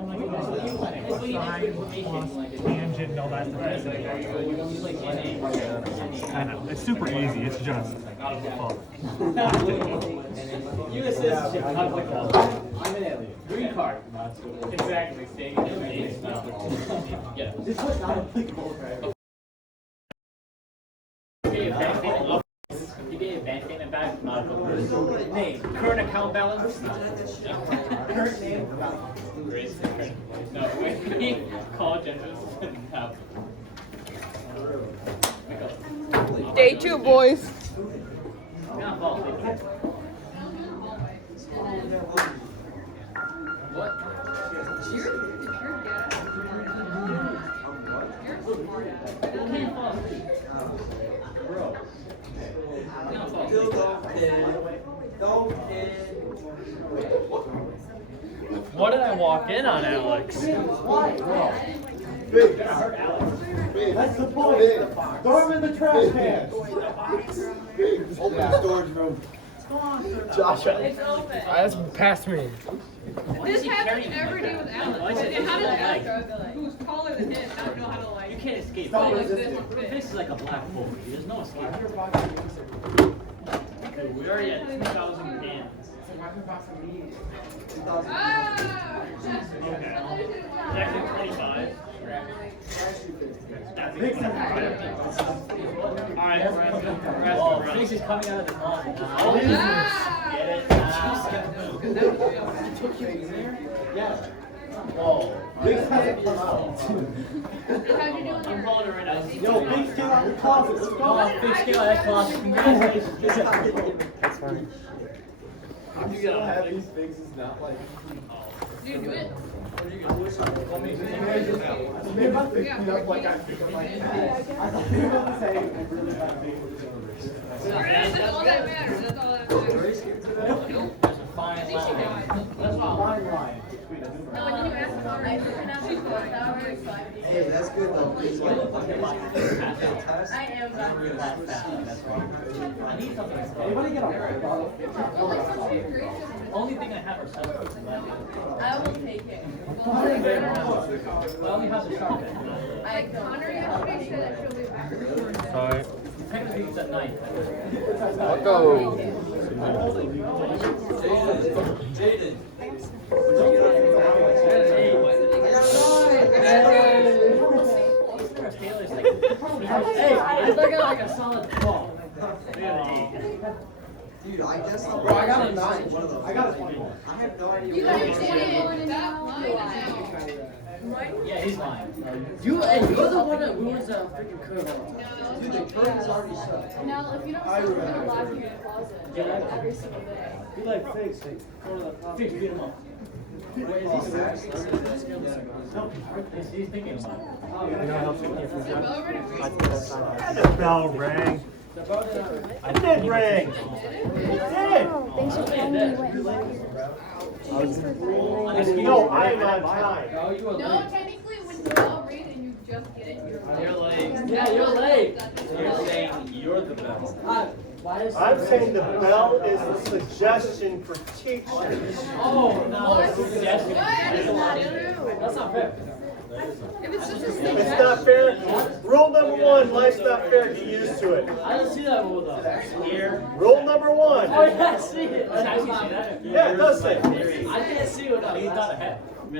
Sine plus tangent and all that stuff. I know. It's super easy. It's just fun. You assist shit. I'm an alien. Green card. Exactly. Staying in space. Yeah. This was not applicable for everyone. You get a bank statement back, not applicable. Name. Current account balance. Current name. Race. No, wait. College entrance. Day 2, boys. What? What did I walk in on, Alex? Big. That's the point. Throw him in the trash can. Big. Open the storage room. Josh, It's open. that's past me. This happens every day with Alex. And how does Alex, who's taller than him, not know how to like? You can't escape. Stop like this resisting. and fit? This is like a black hole. There's no escape. We're already at 2,000 yen. Ah! Actually 25. Alright, Face is coming out of the closet now. Ah! Get it? Yeah. Whoa. Big hasn't come out. I'm calling it right now. Yo, Big, get out the closet. Let's Oh, go. big scale at closet. Congratulations. That's funny. I'm just so happy Biggs is not like. Do you do it? Maybe my Big clean up like I feel like. I thought you were about to say I really got Big. That's all that matters. That's all that matters. There's a fine line. That's a fine line between a new No, and then you ask about it. Hey, that's good though. Please, like, I am I need something. Anybody get a bottle? Only thing I have are substitutes and that. I will take it. I only have the sharp end. I Connor, you have to make sure that she'll be back. Sorry. Technically it's at night. Let's go. Jaden. Hey, I took it like a solid 12. Dude, I guess I'll. Bro, I got a 9. One of those. I got a 21. I have no idea. You what got it is. it. That line now. Right? Yeah, he's lying. You're the one that ruins the freaking curve. Dude, the curve is already shut. Now, if you don't stop, we're gonna lock you in the closet every single day. You like figs, go to the closet. Fix, beat him up. Where is he? No, he's thinking about it. You know how helps me if we got. I think that's not. The bell rang. I did ring. It Thanks for telling me when. did. No, I am on time. Oh, you were No, late. technically, when you all read and you just get it, you're late. Yeah, you're late. You're saying you're the bell. Why is I'm saying the bell is the suggestion for teachers. Oh, no. Yes. That's not fair. If it's just a It's not fair. Rule number 1, life's not fair. Get used to it. I don't see that rule though. Here. Rule number 1. Oh yeah, I see it. Does it actually say that? Yeah, it does say. I can't see it without He's not glasses. ahead.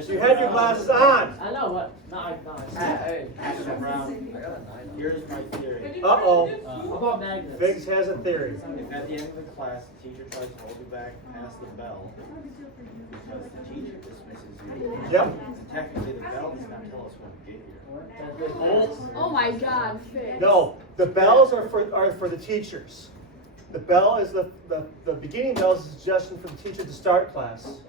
You had your glasses on. I know what. No, I Hey, Mr. Brown, I got a 9. Here's my theory. Uh-oh. How about magnets? Biggs has a theory. If at the end of the class, the teacher tries to hold you back past the bell, because the teacher dismisses you. Yep. Technically, the bell does not tell us when to get here. Oh my God, Fig. No, the bells are for the teachers. The bell is the beginning bell is a suggestion for the teacher to start class.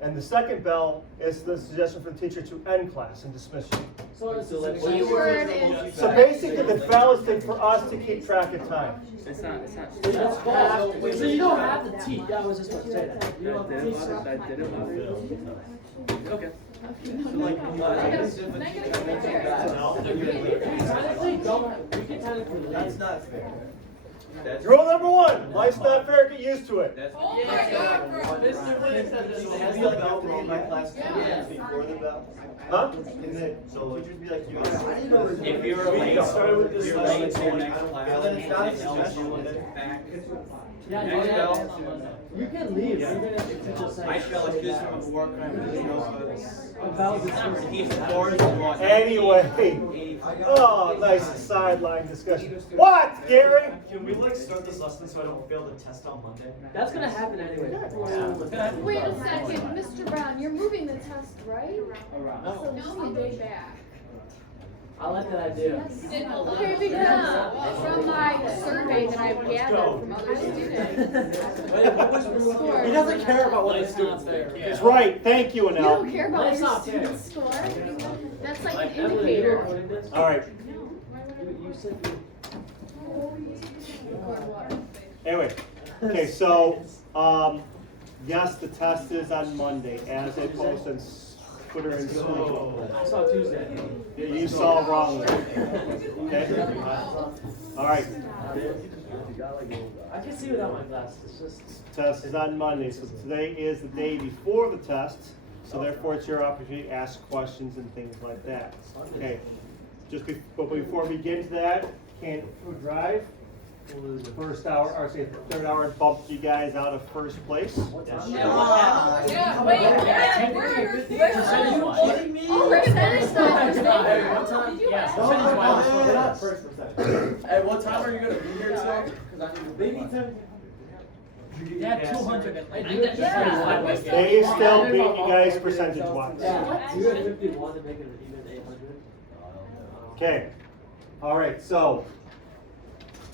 And the second bell is the suggestion for the teacher to end class and dismiss you. So it's Keyword is. So basically the bell is there for us to keep track of time. It's not. That's false. So you don't have to teach. Yeah, I was just about to say that. You don't have to teach. Okay. That's Technically, don't. We can technically. That's not fair. Rule number one, life's not fair, get used to it. That's. Oh my God, bro. Mr. Wayne said this. Has the bell rung my class Yeah. before the bell? Huh? Can the teachers be like, you If you're We late, started with this you're lesson, late to your I next don't- class. then it's not a and they'll suggestion, do then it back. Yeah, Next yeah, bell. you can leave, even if the teacher says. I feel like this from work, you know, he's Anyway, oh, nice sideline discussion. What, Gary? Can we like start this lesson so I don't fail the test on Monday? That's gonna happen anyway. Wait a second, Mr. Brown, you're moving the test, right? Around. So just a day back. I like that idea. Okay, because from my survey that I've gathered from other students. Wait, what was the Score. He doesn't care about what his Life's not students fair. think. That's right, thank you, You don't Anel. care about That's your not fair. students' score? That's like an Evelyn, you indicator. recording this? All right, You said anyway, okay, so, yes, the test is on Monday, as they post on Twitter and School. I saw Tuesday. You saw wrong there. Okay? All right, I can see without my glasses. It's just. test is on Monday, so today is the day before the test, so therefore it's your opportunity to ask questions and things like that. Okay, but before we get into that, Canned Food Drive, we'll lose the first hour, or say the third hour, bumped you guys out of first place. Yeah, wait, yeah, where? Oh, we're finished now. Did you Yes, ask? finish while First percent. At what time are you gonna be here till? Maybe to. Yeah, 200. They still beat you guys percentage wise. Yeah. You had 51 to make it even 800. Okay, all right, so,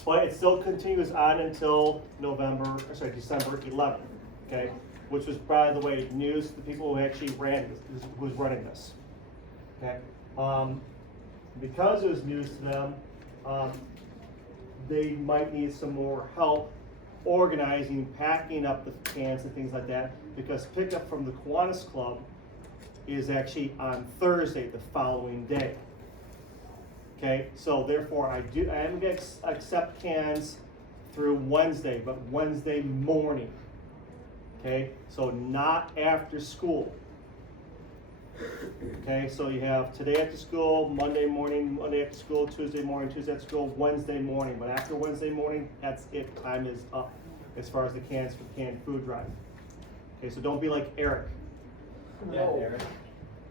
but it still continues on until December 11th, okay? Which was, by the way, news to the people who actually ran this, who's running this, okay? Because it was news to them, they might need some more help organizing, packing up the cans and things like that, because pickup from the Kiwanis Club is actually on Thursday, the following day. Okay, so therefore I am gonna accept cans through Wednesday, but Wednesday morning. Okay, so not after school. Okay, so you have today after school, Monday morning, Monday after school, Tuesday morning, Tuesday after school, Wednesday morning. But after Wednesday morning, that's it. Time is up as far as the cans for Canned Food Drive. Okay, so don't be like Eric,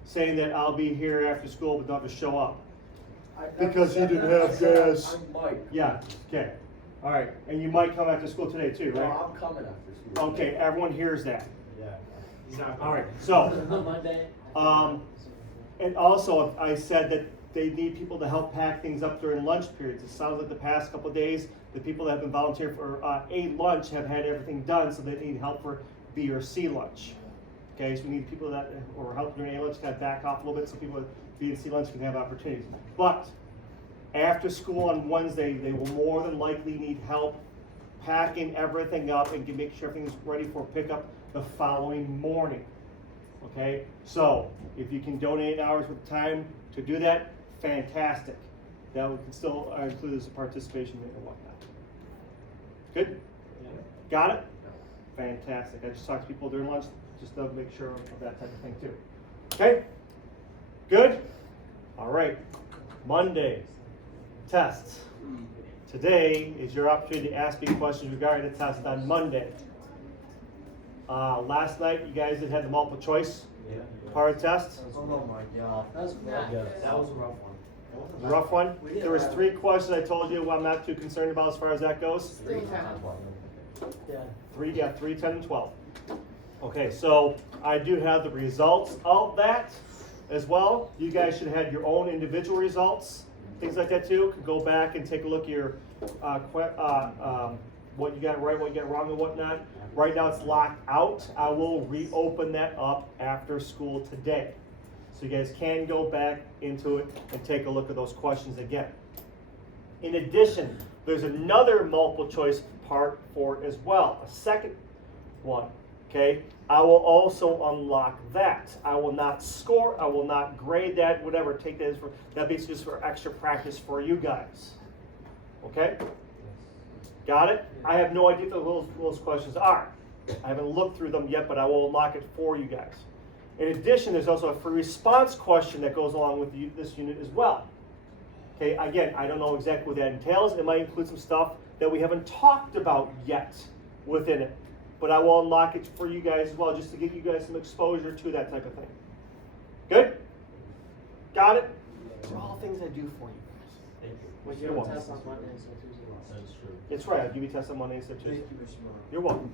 saying that I'll be here after school but don't have to show up because you didn't have gas. I'm Mike. Yeah. Okay. All right, and you might come after school today too, No, right? I'm coming after school. Okay, everyone hears that. Yeah. He's not. All right, so. Monday. And also, I said that they need people to help pack things up during lunch periods. It sounds like the past couple of days, the people that have been volunteering for A lunch have had everything done, so they need help for B or C lunch. Okay, so we need people that, or help during A lunch, kind of back off a little bit so people at B and C lunch can have opportunities. But after school on Wednesday, they will more than likely need help packing everything up and make sure everything's ready for pickup the following morning. Okay, so if you can donate hours with time to do that, fantastic. That we can still include as a participation rate and whatnot. Good? Got it? Fantastic. I just talked to people during lunch just to make sure of that type of thing too. Okay? Good? All right. Monday, tests. Today is your opportunity to ask me questions regarding the test on Monday. Last night, you guys did have the multiple choice part of the test. Oh my god. That's That was a rough one. A rough one. There was 3 questions I told you I'm not too concerned about as far as that goes. Yeah. 3, 10, and 12. Okay, so I do have the results of that as well. You guys should have your own individual results, things like that too. Could go back and take a look at your what you got right, what you got wrong, and whatnot. Right now it's locked out. I will reopen that up after school today. So you guys can go back into it and take a look at those questions again. In addition, there's another multiple choice part for it as well, a second one, okay? I will also unlock that. I will not score, I will not grade that, whatever, take that as for, that'll be just for extra practice for you guys, okay? Got it? I have no idea what those questions are. I haven't looked through them yet, but I will unlock it for you guys. In addition, there's also a free response question that goes along with this unit as well. Okay, again, I don't know exactly what that entails. It might include some stuff that we haven't talked about yet within it. But I will unlock it for you guys as well, just to get you guys some exposure to that type of thing. Good? Got it? These are all things I do for you guys. Thank you. Well, you have a test on Monday, so Tuesday. That's true. That's right, I'll give you tests on Monday, so Tuesday. Thank you, Mr. Morrow. You're welcome.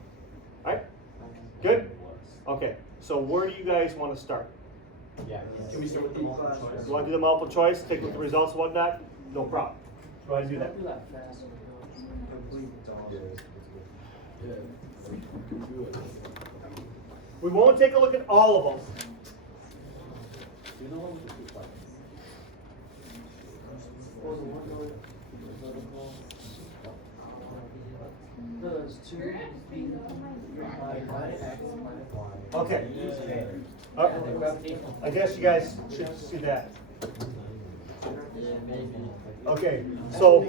All right? Good? Okay, so where do you guys want to start? Yeah. Can we start with the multiple choice? You want to do the multiple choice, take a look at the results and whatnot? No problem. Go ahead and do that. Do that fast. We won't take a look at all of them. You know what we could do? There's two. Okay. I guess you guys should see that. Okay, so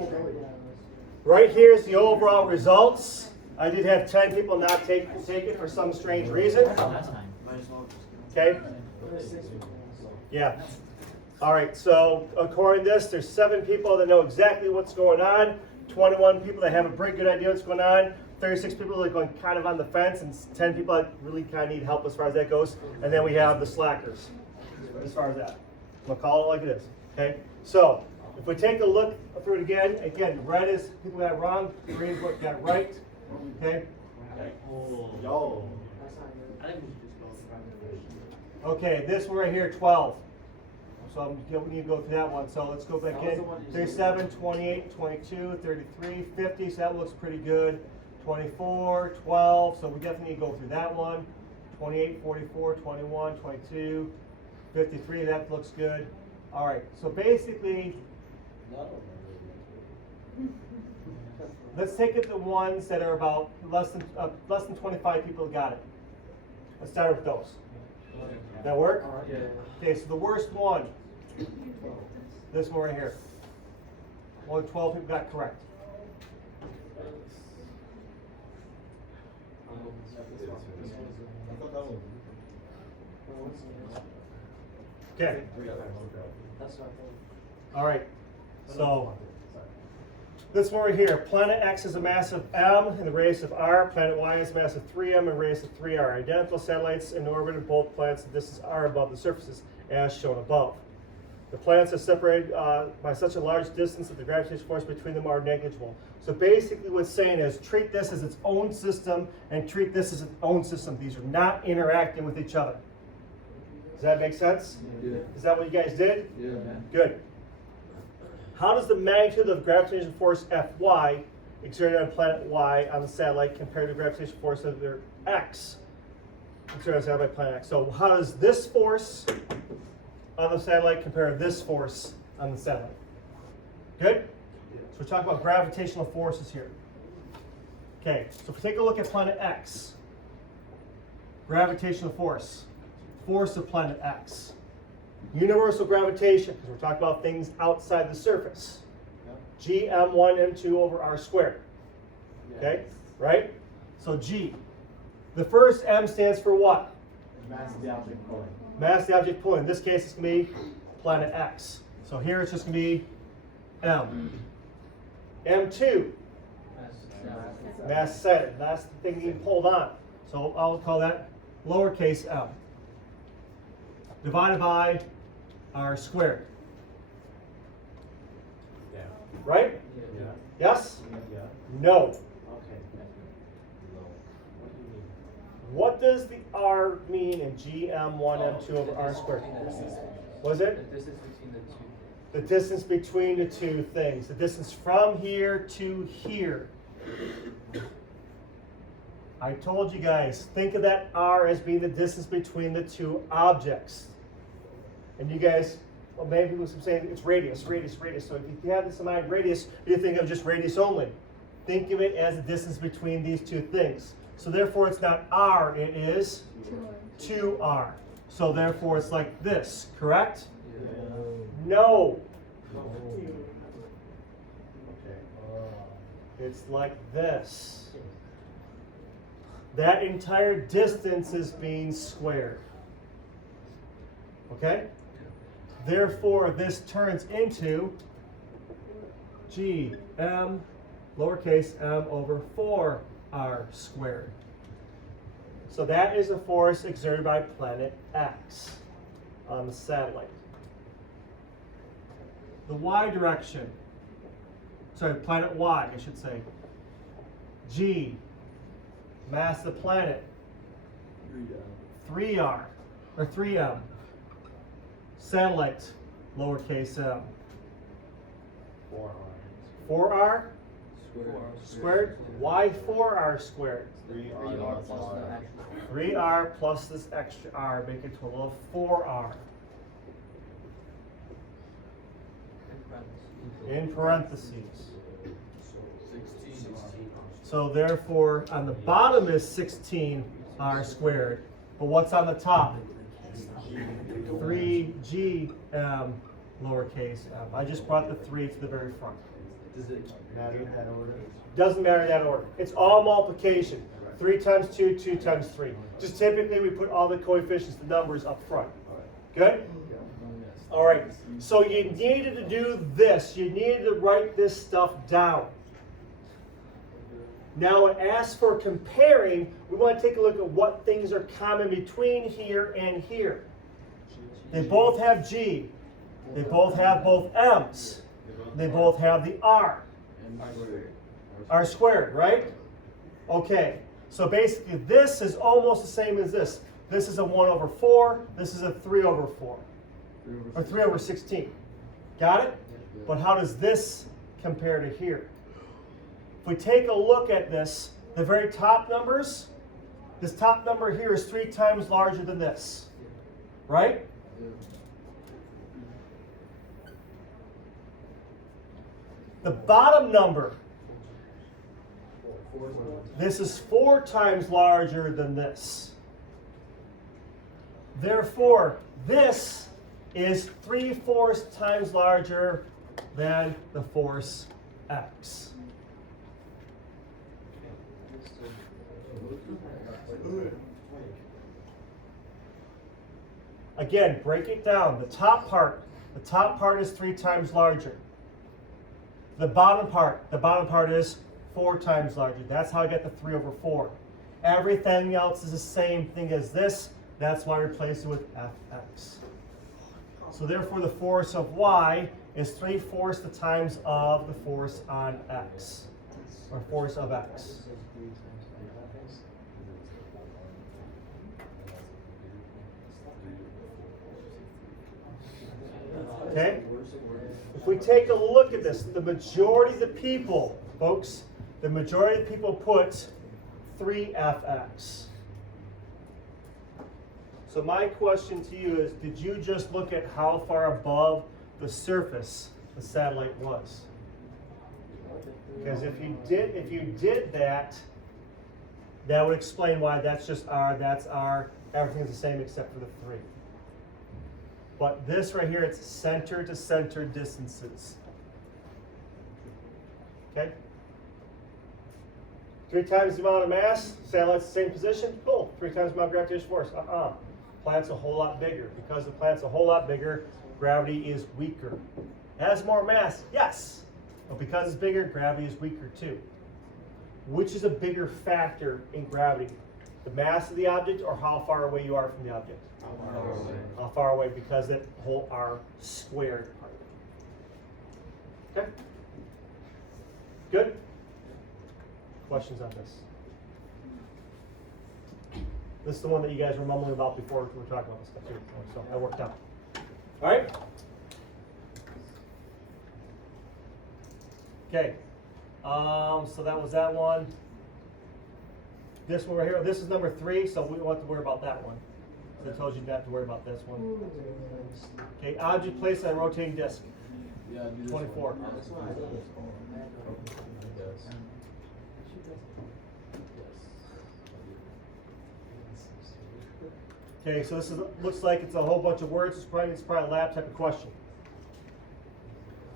right here is the overall results. I did have 10 people not take it for some strange reason. Okay? Yeah. All right, so according to this, there's 7 people that know exactly what's going on, 21 people that have a pretty good idea what's going on, 36 people that are going kind of on the fence, and 10 people that really kind of need help as far as that goes. And then we have the slackers as far as that. We'll call it like it is. Okay? So if we take a look through it again, red is people got it wrong, green is what got it right. Okay? Yo. Okay, this one right here, 12. So we need to go through that one. So let's go back in. 37, 28, 22, 33, 50. So that looks pretty good. 24, 12. So we definitely need to go through that one. 28, 44, 21, 22, 53. That looks good. All right. So basically, let's take it the ones that are about less than 25 people got it. Let's start with those. That work? Okay, so the worst one, this one right here. Only 12 people got correct. Okay. All right. So this one right here, planet X is a mass of m and the radius of r. Planet Y is a mass of 3m and radius of 3r. Identical satellites in orbit of both planets. The distance r above the surfaces, as shown above. The planets are separated by such a large distance that the gravitational force between them are negligible. So basically what it's saying is treat this as its own system and treat this as its own system. These are not interacting with each other. Does that make sense? Yeah. Is that what you guys did? Yeah. Good. How does the magnitude of the gravitational force Fy exerted on planet Y on the satellite compare to the gravitational force of their X exerted on the satellite planet X? So how does this force on the satellite compare to this force on the satellite? Good? So we're talking about gravitational forces here. Okay, so if we take a look at planet X, gravitational force of planet X. Universal gravitation, because we're talking about things outside the surface. G m1 m2 over r squared. Okay, right? So G. The first m stands for what? Mass of the object pulling. Mass of the object pulling. In this case, it's going to be planet X. So here it's just going to be m. M2. Mass excited. That's the thing being pulled on. So I'll call that lowercase m. Divided by r squared. Yeah. Right? Yeah. Yes? Yeah. No. Okay. What do you mean? What does the r mean in gm1 m2 over r squared? Was it? The distance between the two. The distance between the two things. The distance from here to here. I told you guys, think of that r as being the distance between the two objects. And you guys, well, maybe people saying it's radius, radius, radius. So if you have this in mind, radius, you think of just radius only. Think of it as the distance between these two things. So therefore it's not r, it is 2r. So therefore it's like this, correct? No. Okay. It's like this. That entire distance is being squared. Okay? Therefore, this turns into g m lowercase m over 4r squared. So that is a force exerted by planet X on the satellite. The y direction, sorry, planet Y, I should say. G, mass of the planet, 3r, or 3m. Satellite, lowercase m. 4r squared. Why 4r squared? 3r plus this extra r, make a total of 4r. In parentheses. So therefore, on the bottom is 16r squared. But what's on the top? 3gm lowercase m. I just brought the 3 to the very front. Does it matter in that order? Doesn't matter in that order. It's all multiplication. 3 times 2, 2 times 3. Just typically we put all the coefficients, the numbers up front. Good? All right. So you needed to do this. You needed to write this stuff down. Now it asks for comparing. We want to take a look at what things are common between here and here. They both have G. They both have both M's. They both have the R. R squared, right? Okay. So basically this is almost the same as this. This is a 1 over 4. This is a 3 over 4. Or 3 over 16. Got it? But how does this compare to here? If we take a look at this, the very top numbers, this top number here is 3 times larger than this. Right? The bottom number, this is 4 times larger than this. Therefore, this is 3/4 times larger than the force X. Again, break it down. The top part is 3 times larger. The bottom part is 4 times larger. That's how I get the 3 over 4. Everything else is the same thing as this. That's why I replace it with Fx. So therefore the force of y is 3/4 the times of the force on x, or force of x. Okay? If we take a look at this, the majority of the people, folks, the majority of the people put 3Fx. So my question to you is, did you just look at how far above the surface the satellite was? Because if you did that, that would explain why that's just R, that's R, everything's the same except for the 3. But this right here, it's center to center distances. Okay? 3 times the amount of mass, satellite's the same position, cool. 3 times the amount of gravitational force, Planet's a whole lot bigger. Because the planet's a whole lot bigger, gravity is weaker. It has more mass, yes. But because it's bigger, gravity is weaker too. Which is a bigger factor in gravity? The mass of the object or how far away you are from the object? How far away, because that whole R squared part. Okay? Good? Questions on this? This is the one that you guys were mumbling about before we were talking about this stuff too. So that worked out. All right? Okay. So that was that one. This one right here, this is number 3, so we don't have to worry about that one. I told you not to have to worry about this one. Okay, object placed on a rotating disc. 24. Okay, so this is, looks like it's a whole bunch of words. It's probably a lab type of question.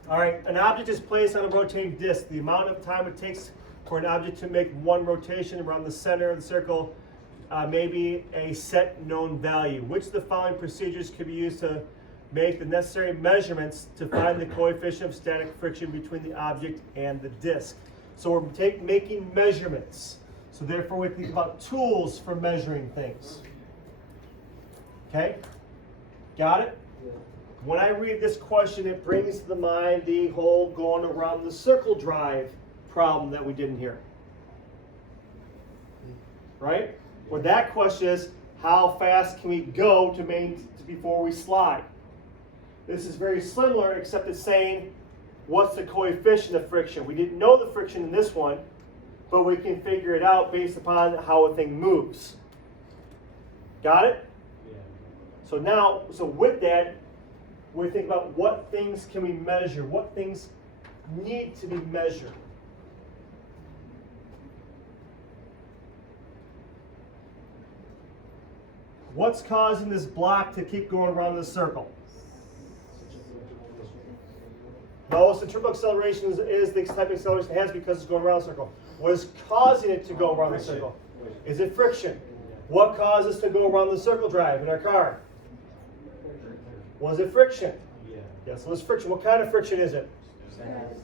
All right, an object is placed on a rotating disc. The amount of time it takes for an object to make one rotation around the center of the circle may be a set known value. Which of the following procedures could be used to make the necessary measurements to find the coefficient of static friction between the object and the disc? So we're making measurements. So therefore we think about tools for measuring things. Okay? Got it? When I read this question, it brings to the mind the whole going around the circle drive problem that we did in here. Right? Well, that question is, how fast can we go before we slide? This is very similar, except it's saying, what's the coefficient of friction? We didn't know the friction in this one, but we can figure it out based upon how a thing moves. Got it? Yeah. So with that, we think about what things can we measure, what things need to be measured. What's causing this block to keep going around the circle? No, centrifugal acceleration is the type of acceleration it has because it's going around the circle. What is causing it to go around the circle? Is it friction? What causes us to go around the circle drive in our car? Was it friction? Yeah. Yes, it was friction. What kind of friction is it?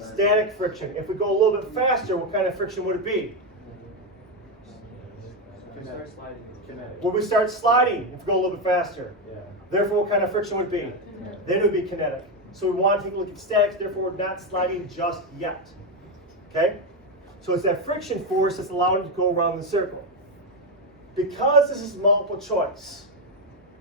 Static friction. If we go a little bit faster, what kind of friction would it be? When we start sliding, if we go a little bit faster. Yeah. Therefore, what kind of friction would it be? Then it would be kinetic. So we want to take a look at statics, therefore we're not sliding just yet. Okay? So it's that friction force that's allowing it to go around the circle. Because this is multiple choice,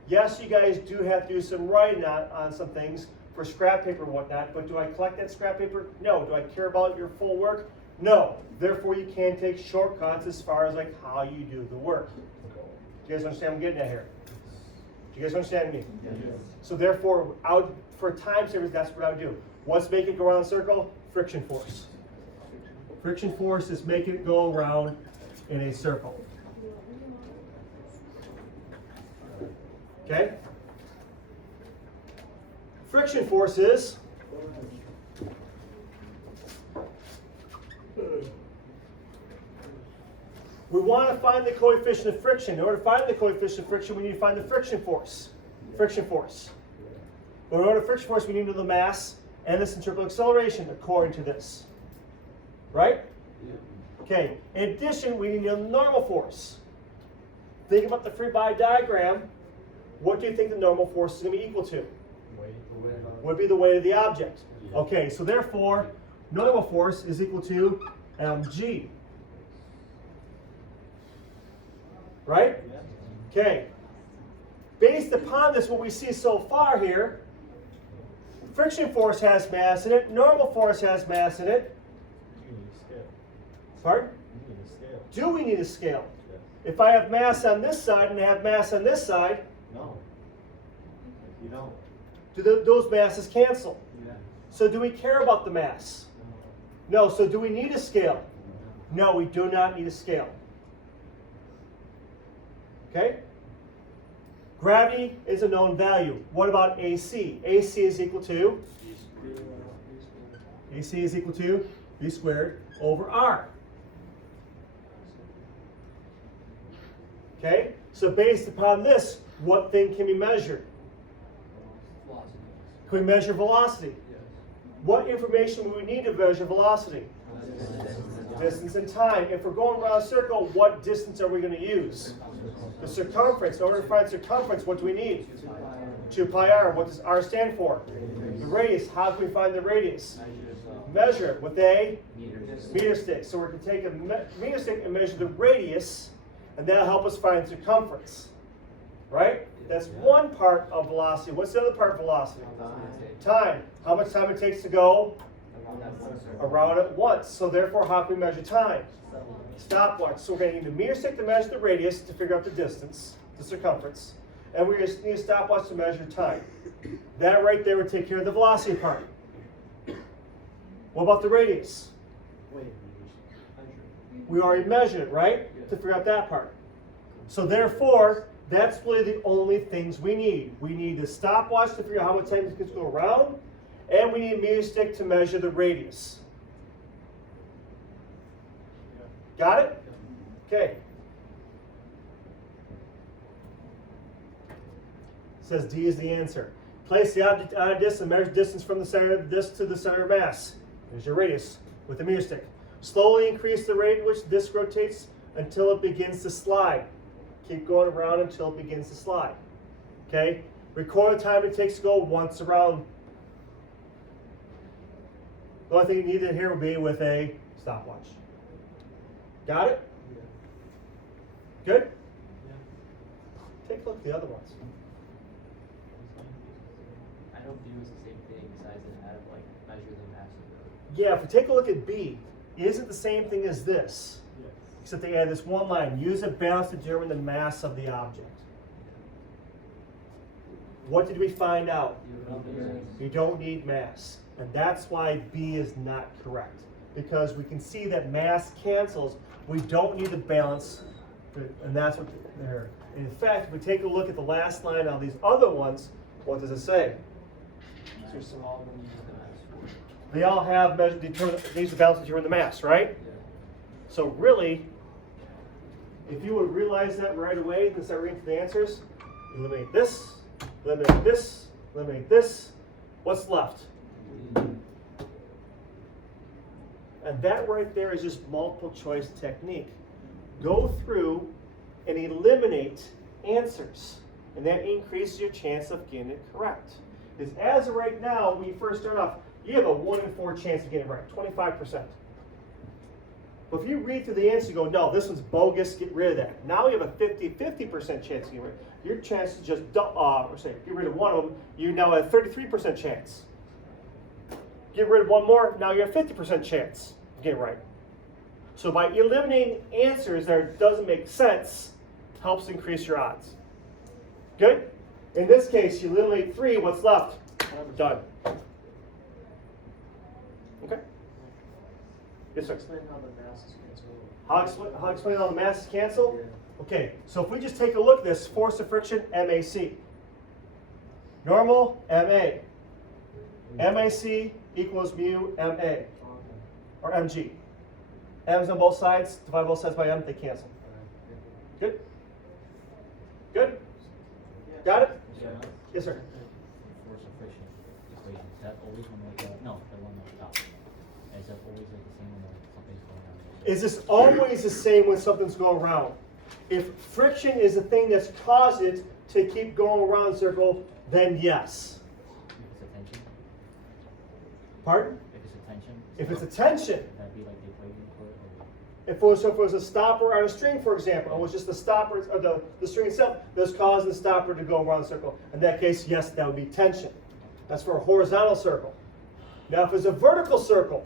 yes, you guys do have to do some writing on some things for scrap paper and whatnot, but do I collect that scrap paper? No. Do I care about your full work? No. Therefore, you can take shortcuts as far as like how you do the work. Do you guys understand what I'm getting at here? Do you guys understand me? Yes. So therefore, for time savers, that's what I would do. What's making it go around the circle? Friction force. Friction force is making it go around in a circle. Okay? Friction force is we want to find the coefficient of friction. In order to find the coefficient of friction, we need to find the friction force. Friction force. But in order to friction force, we need to know the mass and the centrifugal acceleration according to this. Right? Okay. In addition, we need to know the normal force. Think about the free body diagram. What do you think the normal force is going to be equal to? Would be the weight of the object. Okay, so therefore, normal force is equal to mg. Right? Okay. Based upon this, what we see so far here, friction force has mass in it, normal force has mass in it. Pardon? Do we need a scale? If I have mass on this side and I have mass on this side, No. You don't. do those masses cancel? Yeah. So do we care about the mass? No. So do we need a scale? No, we do not need a scale. Okay? Gravity is a known value. What about AC? AC is equal to V squared over R. Okay? So based upon this, what thing can be measured? Can we measure velocity? What information would we need to measure velocity? Distance and time. If we're going around a circle, what distance are we going to use? The circumference. In order to find circumference, what do we need? 2 pi r. What does r stand for? The radius. How can we find the radius? Measure it with a meter stick. So we're going to take a meter stick and measure the radius, and that'll help us find circumference. Right? That's one part of velocity. What's the other part of velocity? Time. How much time it takes to go around it once. So therefore, how can we measure time? Stopwatch. So we're going to need a meter stick to measure the radius to figure out the distance, the circumference. And we're going to need a stopwatch to measure time. That right there would take care of the velocity part. What about the radius? We already measured it, right? To figure out that part. So therefore, that's really the only things we need. We need a stopwatch to figure out how much time it can go around, And we need a meter stick to measure the radius. Got it? Okay. Says D is the answer. Place the object on a disc and measure distance from the center of the disc to the center of mass. There's your radius with the meter stick. Slowly increase the rate at which the disc rotates until it begins to slide. Keep going around until it begins to slide. Okay? Record the time it takes to go once around. The only thing you need in here will be with a stopwatch. Got it? Good? Take a look at the other ones. I know B was the same thing, besides it had like measure the mass of Yeah, if we take a look at B, is it the same thing as this? Except they add this one line, use a balance to determine the mass of the object. What did we find out? You don't need mass. And that's why B is not correct. Because we can see that mass cancels. We don't need the balance. And that's what they're. In fact, if we take a look at the last line on these other ones, what does it say? They all have measured, use the balance to determine the mass, right? So really, if you would realize that right away and start reading the answers, eliminate this, eliminate this, eliminate this. What's left? And that right there is just multiple choice technique. Go through and eliminate answers. And that increases your chance of getting it correct. Because as of right now, when you first start off, you have a 1 in 4 chance of getting it right, 25%. But if you read through the answer, you go, no, this one's bogus, get rid of that. Now you have a 50% chance of getting it right. Your chance to just, get rid of one of them, you now have a 33% chance. Get rid of one more, now you have a 50% chance of getting it right. So by eliminating answers that doesn't make sense, helps increase your odds. Good? In this case, you eliminate 3, what's left? Done. Okay? Yes, sir. Explain how the mass is canceled. How explain how the mass is canceled? Okay, so if we just take a look at this, force of friction, MAC. Normal, MA. MAC equals mu MA, or MG. M's on both sides, divide both sides by M, they cancel. Good? Good? Got it? Yes, sir. Force of friction equation. Is that always when like no, the one on top. Is that always like the same when something's going on? Is this always the same when something's going around? If friction is the thing that's caused it to keep going around the circle, then yes. If it's a tension? Pardon? If it's a tension? If it's a tension, Would that be like the equation for it? Or? if it was a stopper on a string, for example, it was just the stopper, or the string itself that's causing the stopper to go around the circle. In that case, yes, that would be tension. That's for a horizontal circle. Now, if it's a vertical circle,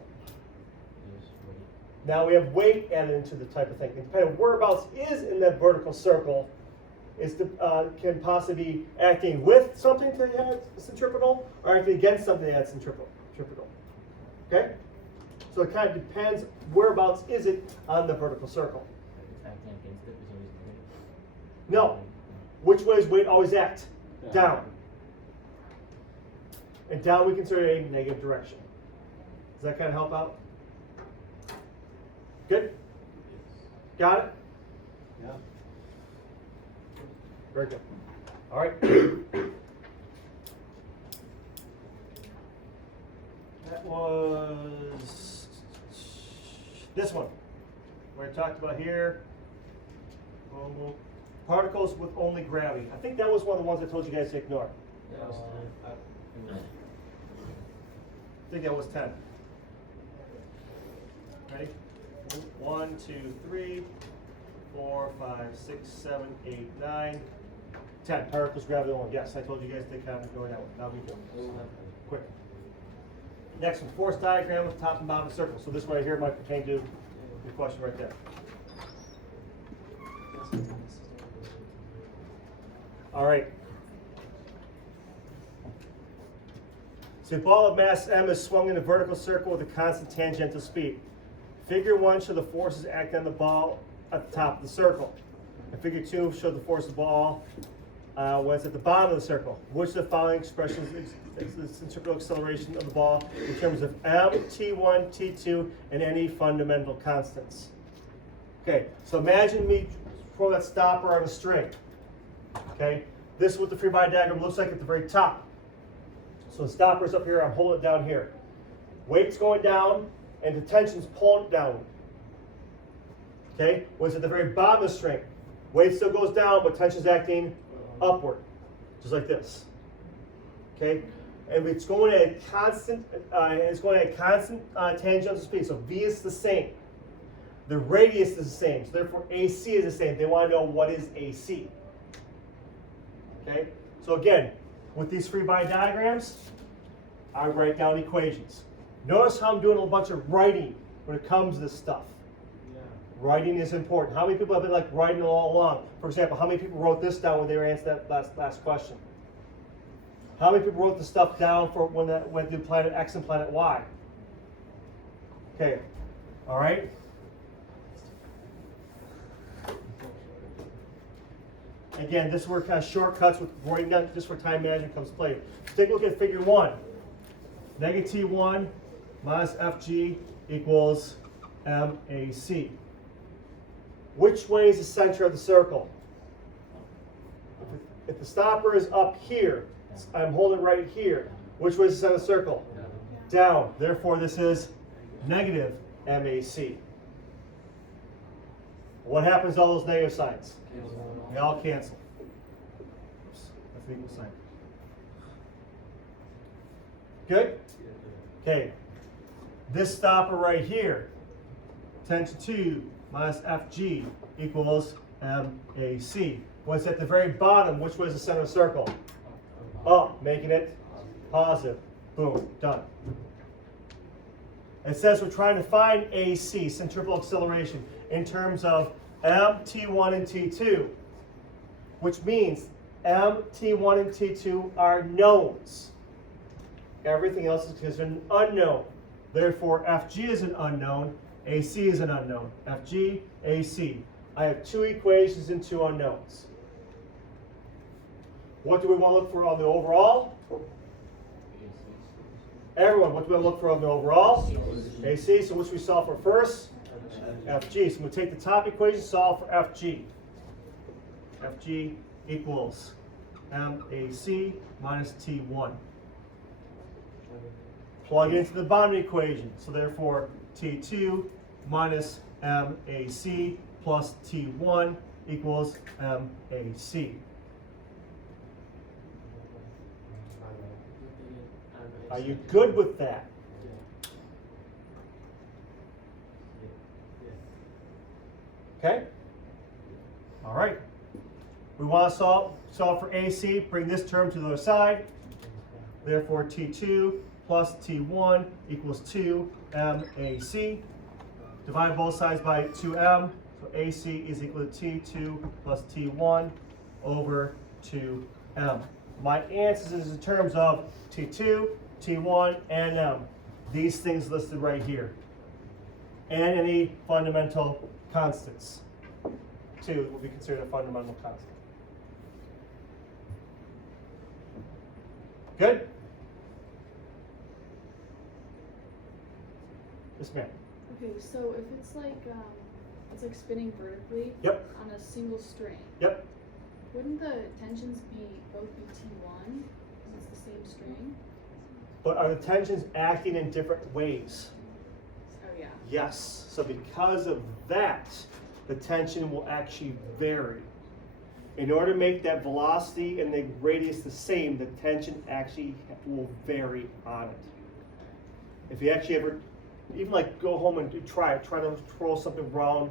now we have weight added into the type of thing. And depending on whereabouts is in that vertical circle, can possibly be acting with something to add centripetal or acting against something to add centripetal. Okay? So it kind of depends whereabouts is it on the vertical circle. If it's acting against it, it's always negative. No. Which way is weight always act? Down. And down we consider a negative direction. Does that kind of help out? Good? Got it? Yeah. Very good. All right. That was this one. We talked about here. Particles with only gravity. I think that was one of the ones I told you guys to ignore. I think that was 10. Ready? 1, 2, 3, 4, 5, 6, 7, 8, 9, 10. Particles, gravity only. Yes, I told you guys to kind of ignore that one. Now we do. Quick. Next one, force diagram with top and bottom circle. So this one right here might pertain to your question right there. All right. So a ball of mass M is swung in a vertical circle with a constant tangential speed. Figure 1 show the forces acting on the ball at the top of the circle. And figure 2 show the force of the ball when it's at the bottom of the circle. Which of the following expressions is the centripetal acceleration of the ball in terms of m, t1, t2, and any fundamental constants? Okay, so imagine me throw that stopper on a string. Okay, this is what the free body diagram looks like at the very top. So the stopper's up here, I'm holding it down here. Weight's going down, and the tension's pulling it down. Okay, when it's at the very bottom of the string, weight still goes down, but tension's acting upward, just like this. Okay, and it's going at a constant, tangential speed. So v is the same. The radius is the same. So therefore, AC is the same. They want to know what is AC. Okay, so again, with these free body diagrams, I write down equations. Notice how I'm doing a bunch of writing when it comes to this stuff. Writing is important. How many people have been like writing all along? For example, how many people wrote this down when they were answering that last question? How many people wrote the stuff down for when that went through planet X and planet Y? Okay, all right. Again, this is where kind of shortcuts with writing down, just where time management comes to play. So take a look at figure 1. Negative T1 minus FG equals MAC. Which way is the center of the circle? If the stopper is up here, I'm holding right here. Which way is the center of the circle? Down. Therefore, this is negative MAC. What happens to all those negative signs? They all cancel. Oops, that's an equal sign. Good? Okay. This stopper right here, tension 2 minus FG equals MAC. When it's at the very bottom, which way is the center of the circle? Up, making it positive. Boom, done. It says we're trying to find AC, centripetal acceleration, in terms of M, T1, and T2, which means M, T1, and T2 are knowns. Everything else is considered an unknown. Therefore, FG is an unknown, AC is an unknown. FG, AC. I have 2 equations and 2 unknowns. What do we want to look for on the overall? Everyone, what do we want to look for on the overall? AC. So which we solve for first? FG. So we take the top equation, solve for FG. FG equals MAC minus T1. Plug it into the bottom equation. So therefore, T2 minus MAC plus T1 equals MAC. Are you good with that? Okay? All right. We want to solve for AC, bring this term to the other side. Therefore, T2 plus T1 equals 2 MAC. Divide both sides by 2M. So AC is equal to T2 plus T1 over 2M. My answers is in terms of T2, T1, and M. These things listed right here. And any fundamental constants. 2 will be considered a fundamental constant. Good? Yes, ma'am. Okay, so if it's like spinning vertically Yep. on a single string, Yep. wouldn't the tensions both be T1 because it's the same string? But are the tensions acting in different ways? Oh yeah. Yes. So because of that, the tension will actually vary. In order to make that velocity and the radius the same, the tension actually will vary on it. If you actually ever, even like go home and try to twirl something round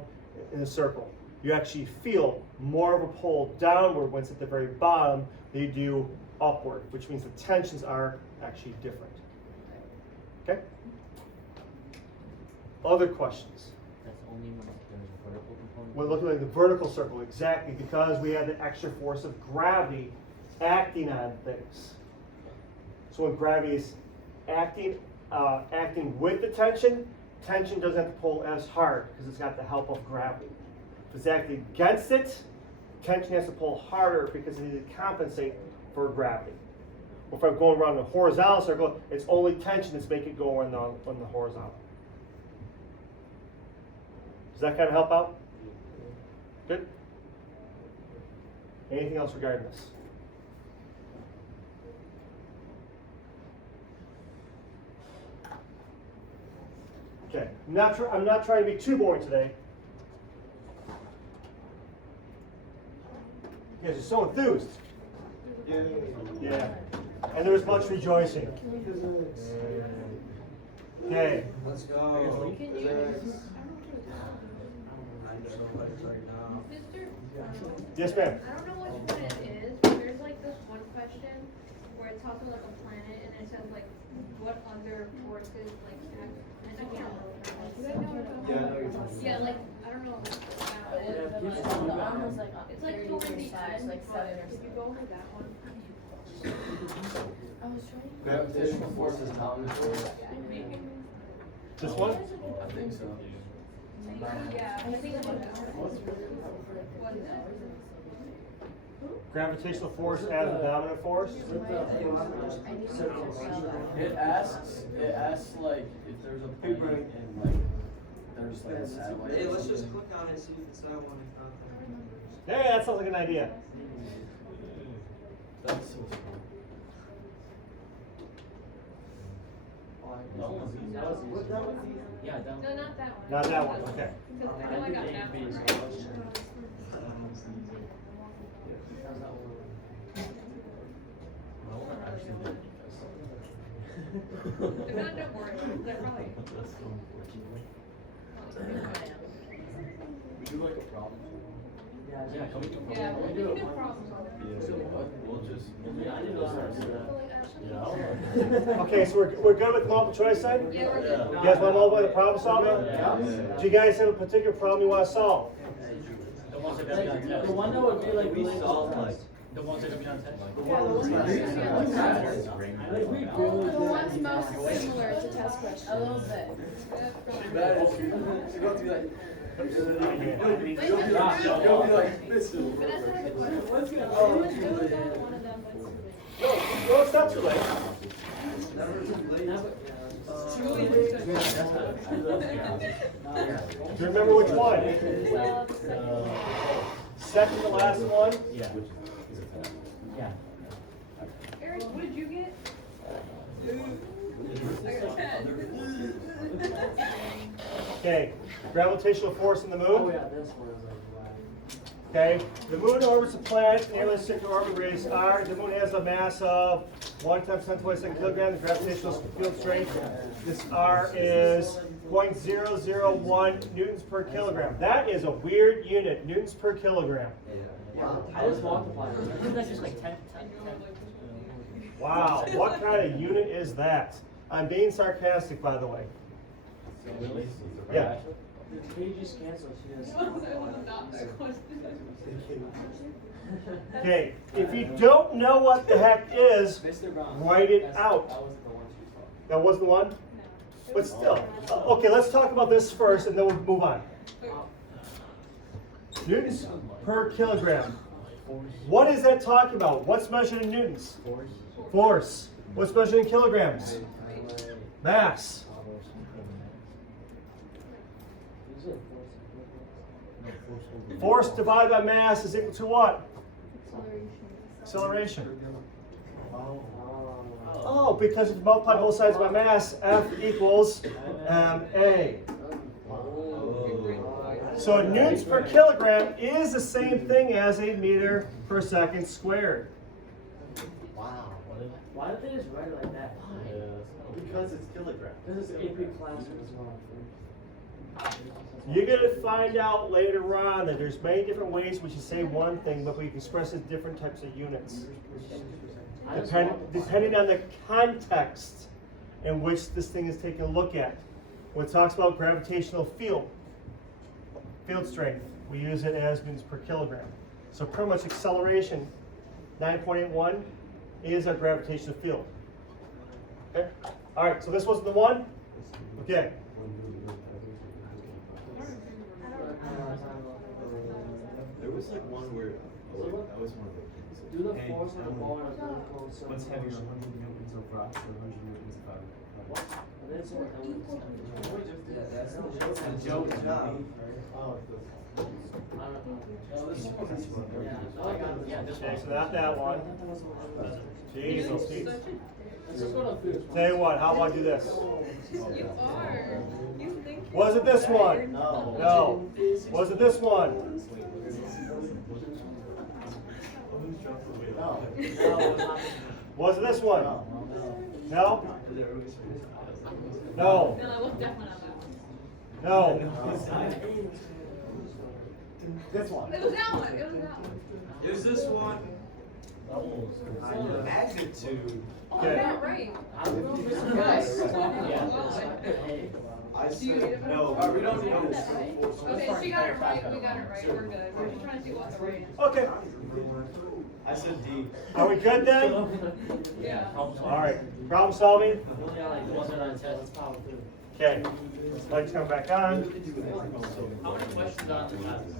in a circle, you actually feel more of a pull downward when it's at the very bottom than you do upward, which means the tensions are actually different. Okay? Other questions? That's only when there's a vertical component. We're looking at the vertical circle, exactly, because we have the extra force of gravity acting on things. So when gravity is acting with the tension doesn't have to pull as hard because it's got the help of gravity. If it's acting against it, tension has to pull harder because it needs to compensate for gravity. If I'm going around a horizontal circle, it's only tension that's making it go on the horizontal. Does that kind of help out? Good? Anything else regarding this? Okay, I'm not trying to be too boring today. You guys are so enthused. Yeah. And there was much rejoicing. Okay. Let's go. Yes, ma'am. I don't know which one it is, but there's like this one question where it talks about like a planet and it says like what other forces like act, and I can't remember. Do you guys know what I'm talking about? Yeah, like I don't know. It's like totally like 7 or if you go over that one. Gravitational force is dominant force. This one? I think so. Yeah, I think it's Gravitational force as a dominant force? It asks like if there's a planet and like there's like a satellite. Hey, let's just click on it, see if it's that one. Yeah, that sounds like an idea. That's so smart. Yeah, that No, one. not that one. Not that one, okay. Because I know I got that one right. If not, don't worry. They're probably. We do like a problem. Yeah, can we do Yeah, we can do problems. We'll just. Okay, so we're good with multiple choice then? Yeah, we're good. You guys want to move on to problem solving? Yeah. Do you guys have a particular problem you want to solve? The ones that are gonna be on test. The one that would be like. We solved like. The ones that are gonna be on test. Like we The really one's most similar to test questions. A little bit. Bad is you go through like. But that's not a good question. Oh, Let's go with one of them. No, it's not too late. Do you remember which one? Second to last one? Yeah. Yeah. Eric, what did you get? I got 10. Okay, gravitational force in the Oh moon. yeah, this one is like wow. Okay, the moon orbits a planet, the alien circular orbit radius r. The moon has a mass of 1 times 10 to the 22nd kilogram. The gravitational field strength, this r is 0.001 newtons per kilogram. That is a weird unit, newtons per kilogram. I just multiplied it. Isn't that just like 10? Wow, what kind of unit is that? I'm being sarcastic, by the way. Yeah. The pages cancel. She does. Okay, if you don't know what the heck is, Mr. Brown. write it That out. was the one she saw. That was the one? But still. Okay, let's talk about this first and then we'll move on. Newtons per kilogram. What is that talking about? What's measured in newtons? Force. What's measured in kilograms? Mass. Force divided by mass is equal to what? Acceleration. Oh, because if you multiply both sides by mass, F equals ma. So newtons per kilogram is the same thing as a meter per second squared. Wow. Why did they just write it like that? Because it's kilograms. This is AP classroom as well. You're going to find out later on that there's many different ways we should say one thing, but we can express it in different types of units. Depending on the context in which this thing is taken a look at. When it talks about gravitational field strength, we use it as newtons per kilogram. So pretty much acceleration, 9.81, is our gravitational field. Okay? All right, so this was the one? Okay. There was like one where That was one of the things. Do the force of the ball in a vertical. What's heavier, 100 newtons of rocks or 100 newtons of iron? And then someone else. It's a joke. Yeah, this Okay, so not that one. Jeez, oh, Steve. Let's just go to food. Tell you what, how about I do this? You are. You think. Was it this one? No. No. Was it this one? No. Was it this one? No. No? No. No, I was definitely not that one. No. This one. It was that one. It was that one. Is this one? Magnitude. Oh, Okay. I'm not right. Yes. I Do you need said it? no. We don't know. Okay, she got it right. We got it right. We're good. We're just trying to see what the right is. Okay. I said D. Are we good then? Yeah. All right. Problem solving? Yeah, like the ones that are on test, it's power food. Okay. Lights come back on. How many questions are on the test?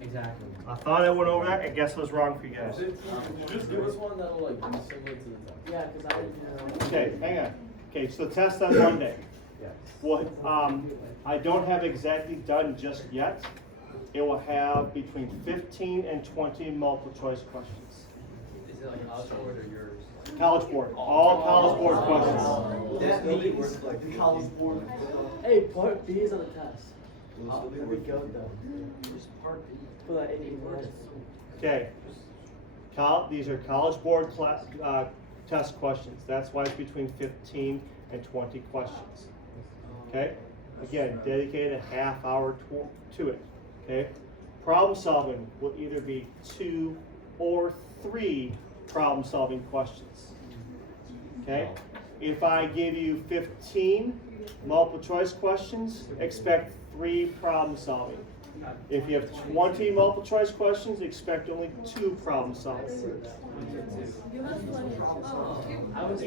Exactly. I thought I went over that. I guess I was wrong for you guys. Just give us one that'll like be similar to the test. Yeah, because I didn't know. Okay, hang on. Okay, so test on Monday. Well, I don't have exactly done just yet. It will have between 15 and 20 multiple choice questions. Is it like college board or yours? College board, all college board questions. That means like the college board. Hey, part B is on the test. There we go though. For that 80 minutes. Okay. These are college board class, test questions. That's why it's between 15 and 20 questions. Okay? Again, dedicate a half hour to it. Okay? Problem solving will either be 2 or 3 problem solving questions. Okay? If I give you 15 multiple choice questions, expect 3 problem solving. If you have 20 multiple choice questions, expect only 2 problem solving.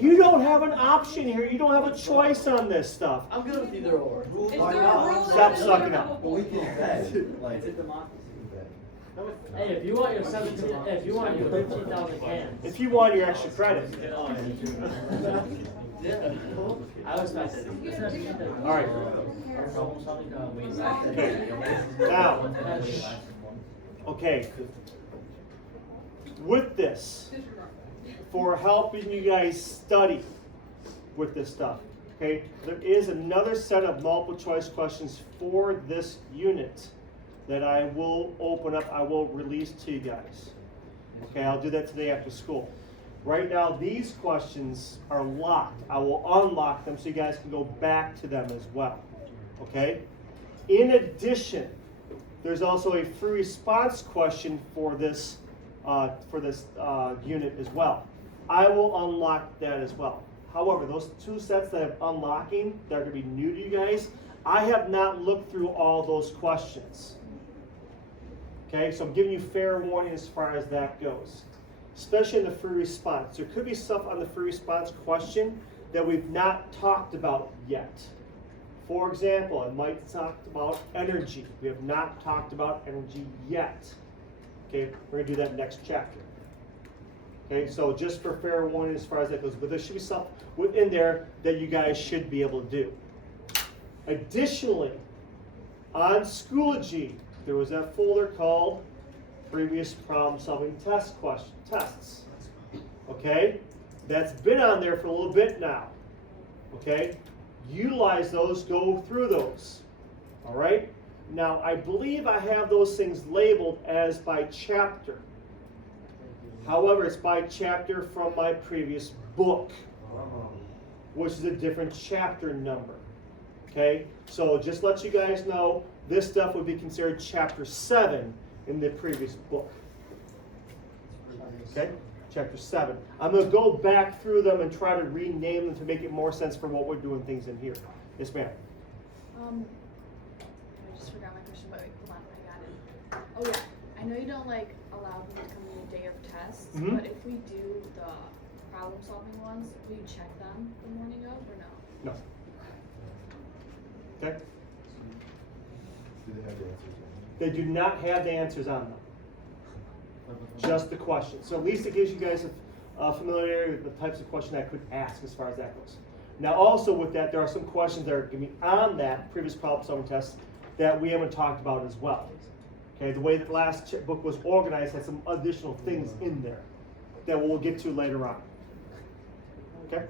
You don't have an option here. You don't have a choice on this stuff. I'm good with either or. Is there a rule Stop that sucking you up. have a But we vote? can bet. Like, Hey, if you want your 17, if you want your 15,000 cans. If you want your extra credit. I was about to. All right. Okay. Now, okay. With this, for helping you guys study with this stuff, okay, there is another set of multiple choice questions for this unit that I will open up, I will release to you guys. Okay, I'll do that today after school. Right now, these questions are locked. I will unlock them so you guys can go back to them as well. Okay? In addition, there's also a free response question for this unit as well. I will unlock that as well. However, those 2 sets that I'm unlocking that are going to be new to you guys, I have not looked through all those questions. Okay, so I'm giving you fair warning as far as that goes. Especially in the free response. There could be stuff on the free response question that we've not talked about yet. For example, it might talk about energy. We have not talked about energy yet. Okay, we're going to do that next chapter. Okay, so just for fair warning as far as that goes, but there should be stuff within there that you guys should be able to do. Additionally, on Schoology, there was that folder called Previous Problem Solving Tests. Okay, that's been on there for a little bit now. Okay, utilize those, go through those. All right, now I believe I have those things labeled as by chapter. However, it's by chapter from my previous book, which is a different chapter number. Okay, so just let you guys know, this stuff would be considered chapter 7 in the previous book. Okay, chapter 7. I'm going to go back through them and try to rename them to make it more sense for what we're doing things in here. Yes, ma'am. I just forgot my question, but wait, hold on, I got it. Oh yeah, I know you don't like allow people to come in the day of tests, Mhm. but if we do the problem-solving ones, will you check them the morning of or no? No. Okay. Do they have the answers? They do not have the answers on them. Just the question. So at least it gives you guys a familiarity with the types of question I could ask as far as that goes. Now also with that, there are some questions that are going to be on that previous problem solving test that we haven't talked about as well. Okay, the way that last book was organized had some additional things in there that we'll get to later on. Okay?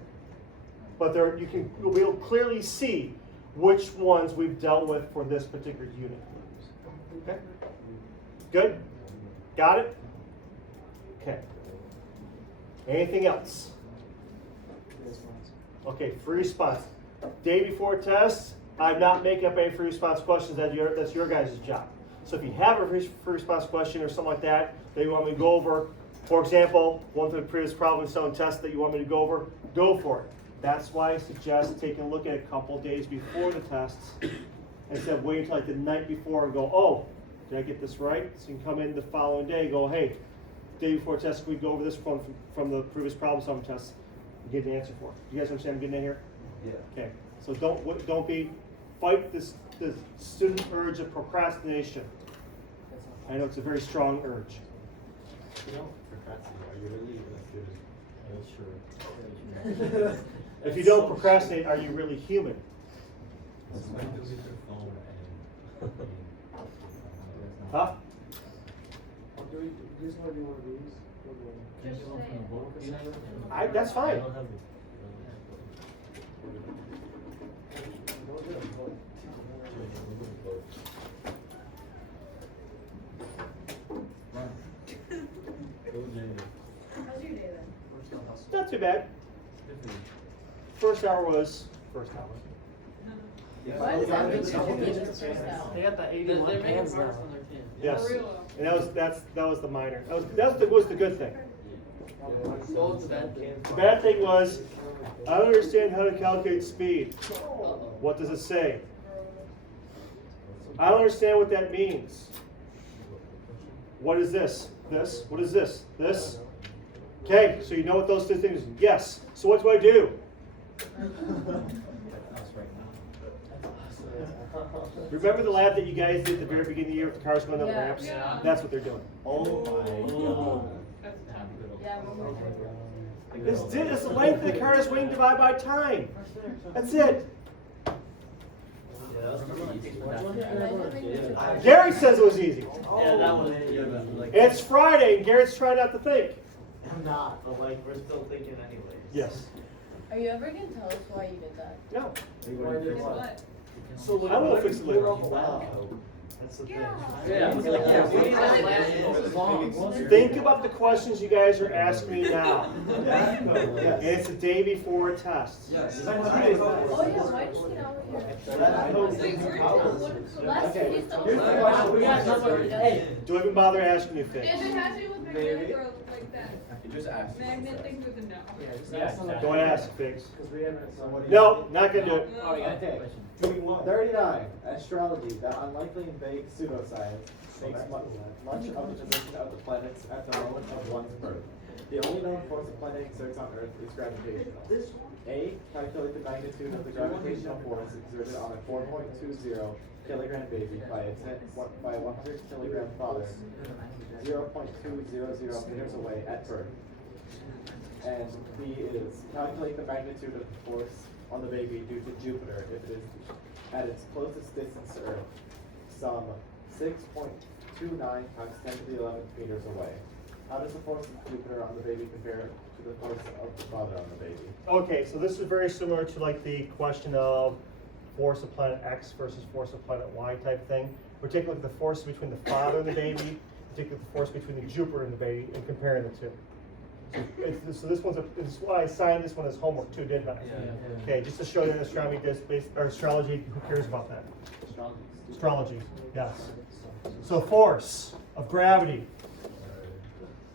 But there, you'll be able to clearly see which ones we've dealt with for this particular unit. Okay? Good? Got it? Okay. Anything else? Okay, free response. Day before test, I'm not making up any free response questions. That's your guys' job. So if you have a free response question or something like that that you want me to go over, for example, one of the previous problem solving tests that you want me to go over, go for it. That's why I suggest taking a look at it a couple of days before the tests instead of waiting until like the night before and go, oh, did I get this right? So you can come in the following day and go, hey, day before test, we go over this from the previous problem solving test and get the answer for it. You guys understand I'm getting in here? Yeah. Okay. So fight this student urge of procrastination. I know it's a very strong urge. You don't procrastinate. Are you really as good as? If you don't procrastinate, are you really human? Huh? Just saying. That's fine. How's your day then? Not too bad. First hour was first hour. Why does that make double digits first out? They got the 81 cans now. Yes, For real. and that was the minor. That was the good thing. So what's the bad thing? The bad thing was I don't understand how to calculate speed. What does it say? I don't understand what that means. What is this? This? What is this? This? Okay, so you know what those two things are. Yes. So what do I do? Remember the lab that you guys did at the very beginning of the year with the cars going up the ramps? Yeah. That's what they're doing. Oh my god. That's tough. Yeah, one more time. It's the length of the car's wing divided by time. That's it. Gary says it was easy. Yeah, that was like. It's Friday and Garrett's trying not to think. I'm not, but like we're still thinking anyways. Yes. Are you ever gonna tell us why you did that? No. Guess what? So I will fix it later. That's the thing. Yeah, we need that last as long. Think about the questions you guys are asking me now. And it's the day before a test. Yes. Oh yeah, why does he not over here? Wait, we're Last Okay, he's the here's the only question. one. We got somebody. Hey, Don't even bother asking me, Fitz. If it has to do with magnetic growth like that, You just asked. magnet things with a no. yeah, just Yeah, ask somebody. Don't ask, Figs. Because we haven't. No, not gonna do it. Oh, yeah. Okay. 39. Astrology, the unlikely and vague pseudoscience, makes much of the position of the planets at the moment of one's birth. The only known force a planet exerts on Earth is gravitational. A. Calculate the magnitude of the gravitational force exerted on a 4.20 kilogram baby by a 100 kilogram father, 0.200 meters away at birth. And B is calculate the magnitude of the force on the baby due to Jupiter if it is at its closest distance to Earth, some 6.29 times 10 to the 11th meters away. How does the force of Jupiter on the baby compare to the force of the father on the baby? Okay, so this is very similar to like the question of force of planet X versus force of planet Y type thing. We're taking a look at the force between the father and the baby, taking the force between the Jupiter and the baby, and comparing the two. So this is why I signed this one as homework too, didn't I? Yeah. Okay, just to show you that astronomy does or astrology, who cares about that? Astrology, yes. So force of gravity,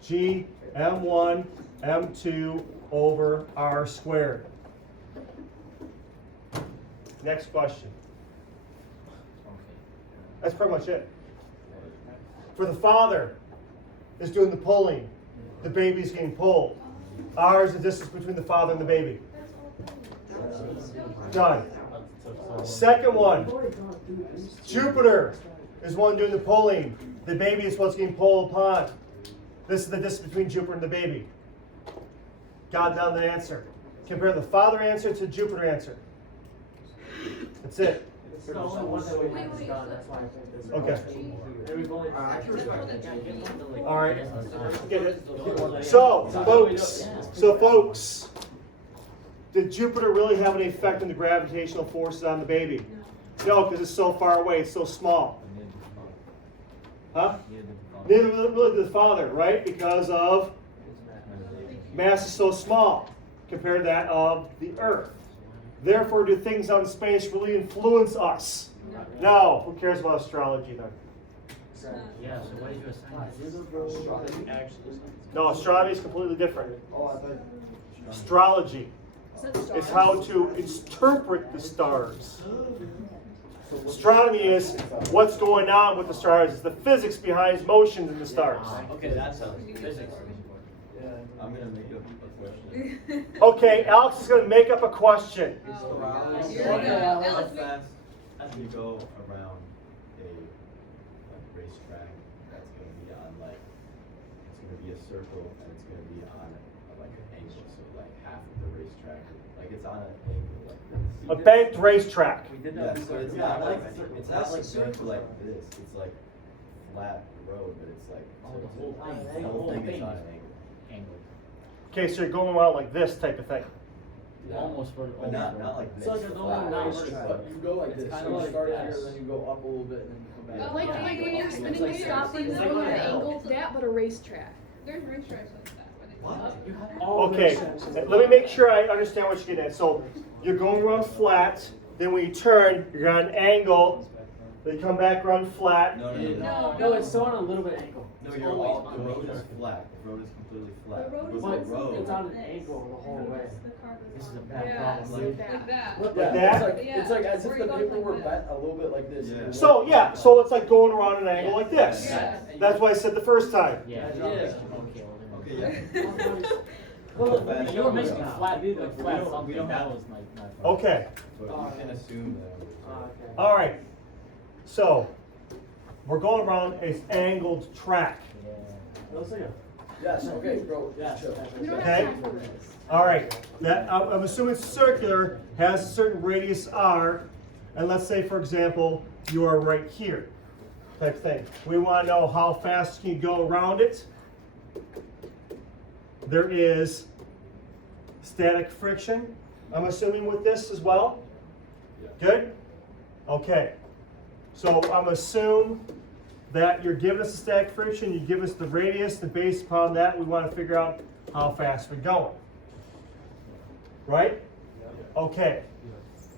G M1 M2 over R squared. Next question. That's pretty much it. For the father is doing the pulling. The baby's getting pulled. R is the distance between the father and the baby. Done. Second one. Jupiter is one doing the pulling. The baby is what's getting pulled upon. This is the distance between Jupiter and the baby. Got down the answer. Compare the father answer to Jupiter answer. That's it. It's the only one that we haven't done, that's why I think this. Okay. And we've only. All right. Get it. So, folks, did Jupiter really have any effect on the gravitational forces on the baby? No, because it's so far away, it's so small. Huh? Neither really did the father, right? Because of mass is so small compared to that of the Earth. Therefore, do things out in space really influence us? No. Who cares about astrology then? Yeah, so what did you assign? No, astronomy is completely different. Oh, I thought. Astrology is how to interpret the stars. Astronomy is what's going on with the stars. It's the physics behind motions in the stars. Okay, that's physics. I'm gonna make up a question. Okay, Alex is going to make up a question. Here we go. How Alex, fast can you go around a racetrack that's gonna be on like, it's gonna be a circle and it's gonna be on like an angle, so like half of the racetrack, like it's on an angle like this. A banked racetrack. Yeah, so it's not like, it's not like going to like this, it's like flat road, but it's like, so the whole thing is on an angle. Okay, so you're going around like this type of thing. Almost for But not like this. It's like a flat. normal racetrack. You go like It's this, kinda so you like start this. here, then you go up a little bit, and then you come back. Like when you're spinning the stop and It's going like at an an angle, that but a racetrack. there's racetracks like that. Where they What? All Okay, racetracks. let me make sure I understand what you're getting at. So you're going around flat, then when you turn, you're on an angle, then you come back around flat. No. No, it's still on a little bit angle. No, you're all, the road is flat, the road is completely flat. With But the road. it's on an angle the whole way. This is a bad Yeah, problem. like that. Like Yeah, that? it's like as if Where the you go paper like were this. bent a little bit like this. Yeah. So yeah, so it's like going around an angle like this. Yeah. That's what I said the first time. Yeah. Yeah. Okay, Okay, yeah. well, you were mentioning flat, dude, like flat We something. don't That have- was like not. Okay, But you can assume that. Okay. all right. So we're going around an angled track. Looks like a. Yes, okay, bro. Yes. Chill. We don't Okay. have time for this. All right, that I'm assuming it's circular, has a certain radius r, and let's say, for example, you are right here, type thing. We want to know how fast can you go around it. There is static friction, I'm assuming with this as well. Good? Okay. So I'm assume that you're giving us the static friction, you give us the radius, and based upon that, we want to figure out how fast we're going. Right? Okay.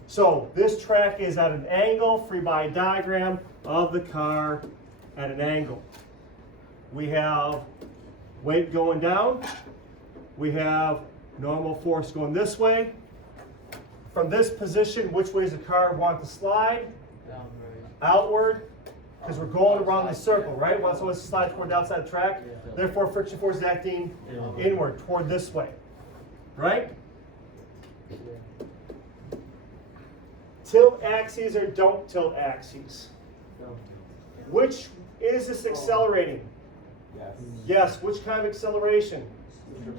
So this track is at an angle, free body diagram of the car at an angle. We have weight going down. We have normal force going this way. From this position, which way does the car want to slide? Outward, because we're going around the circle, right? Once it slides toward the outside of the track, therefore friction force is acting inward, toward this way, right? Tilt axes or don't tilt axes? Which is this accelerating? Yes. Yes, which kind of acceleration?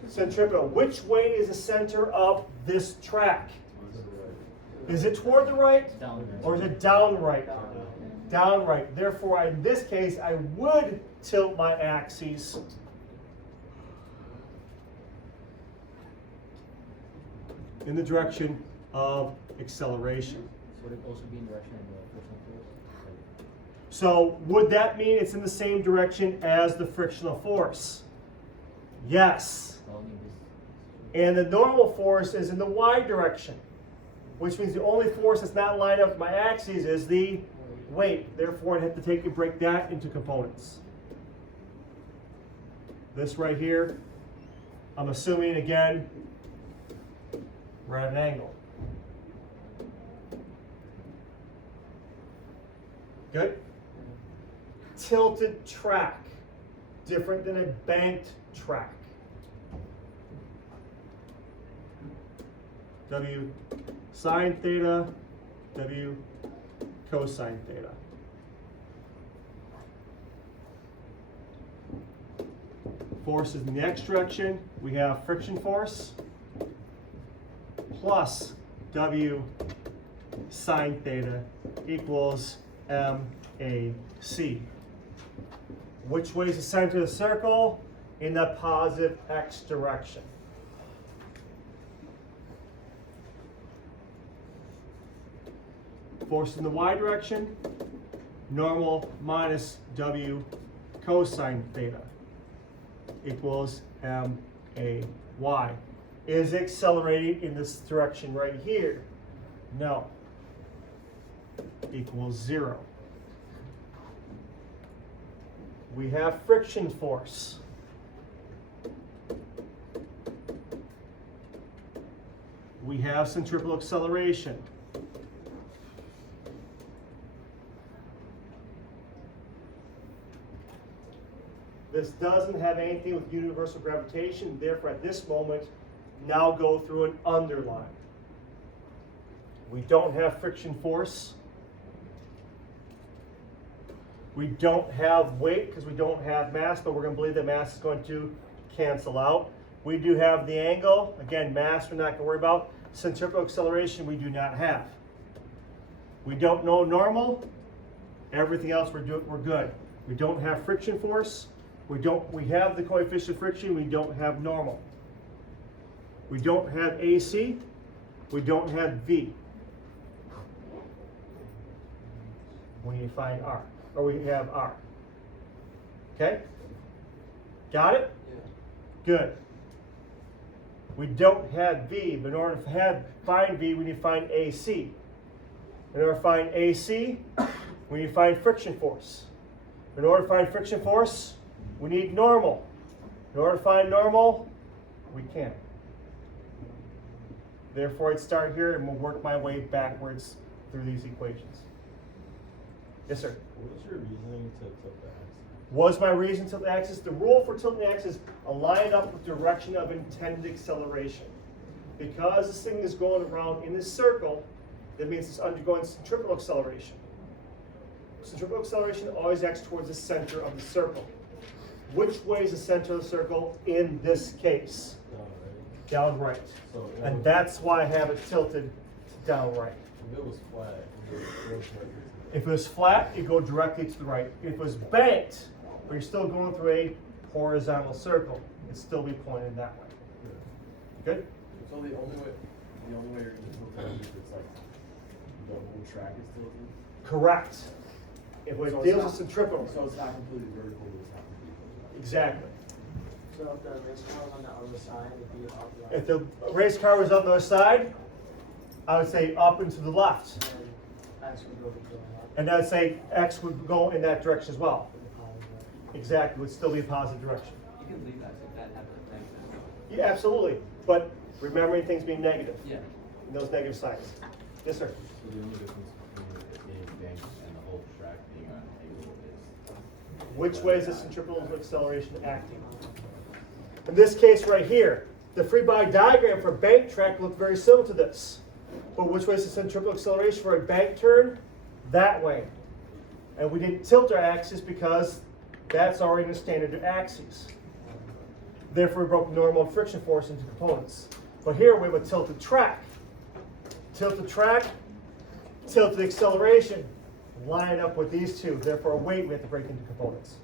Centripetal. Which way is the center of this track? Is it toward the right or is it down right? Down right. Therefore, in this case, I would tilt my axes in the direction of acceleration. Would it also be in direction of the frictional force? So would that mean it's in the same direction as the frictional force? Yes. So I'll need this. And the normal force is in the y direction, which means the only force that's not lined up with my axes is the weight. Therefore, I'd have to take and break that into components. This right here, I'm assuming again, we're at an angle. Good? Tilted track, different than a banked track. W sine theta, W cosine theta. Force is in the x direction. We have friction force plus W sine theta equals MAC. Which way is the center of the circle? In the positive x direction. Force in the y direction, normal minus W cosine theta equals MAY. Is it accelerating in this direction right here? No. Equals 0. We have friction force. We have centripetal acceleration. This doesn't have anything with universal gravitation, therefore at this moment, now go through an underline. We don't have friction force. We don't have weight because we don't have mass, but we're going to believe that mass is going to cancel out. We do have the angle. Again, mass we're not going to worry about. Centripetal acceleration we do not have. We don't know normal. Everything else we're good. We don't have friction force. We have the coefficient of friction. We don't have normal. We don't have AC. We don't have V. We need to find R. Or we have R. Okay? Got it? Yeah. Good. We don't have V, but in order to find V, we need to find AC. In order to find AC, we need to find friction force. In order to find friction force, we need normal. In order to find normal, we can't. Therefore, I'd start here and we'll work my way backwards through these equations. Yes, sir? What was your reasoning to tilt the axis? Was my reason to tilt the axis? The rule for tilting the axis is align up with direction of intended acceleration. Because this thing is going around in this circle, that means it's undergoing centripetal acceleration. Centripetal acceleration always acts towards the center of the circle. Which way is the center of the circle in this case? Down right. So And that's why I have it tilted to down right. if it was flat, If it was flat, it'd go directly to the right. If it was banked, but you're still going through a horizontal circle, it'd still be pointed that way. Good? So the only way you're gonna tilt it is if it's like the whole track is tilted. Correct. If it So it's deals not- with centripetal. So it's not completely vertical, but it's not completely horizontal. Exactly. So if the race car was on the other side, it'd be up right. If the race car was on the other side, I would say up and to the left. And X would go between up. And I'd say X would go in that direction as well. with the positive. Exactly, would still be a positive direction. You can leave that if that happens. Yeah, absolutely. But remembering things being negative, Yeah. and those negative signs. Yes, sir. So the only difference between it being banked and the whole track being on an angle is. Which way is the centripetal acceleration acting? In this case right here, the free body diagram for bank track looked very similar to this. But which way is the centripetal acceleration for a bank turn? That way. And we didn't tilt our axis because that's already in the standard axes. Therefore, we broke normal and friction force into components. But here we would tilt the track. Tilt the track, tilt the acceleration, line up with these two. Therefore, weight we have to break into components.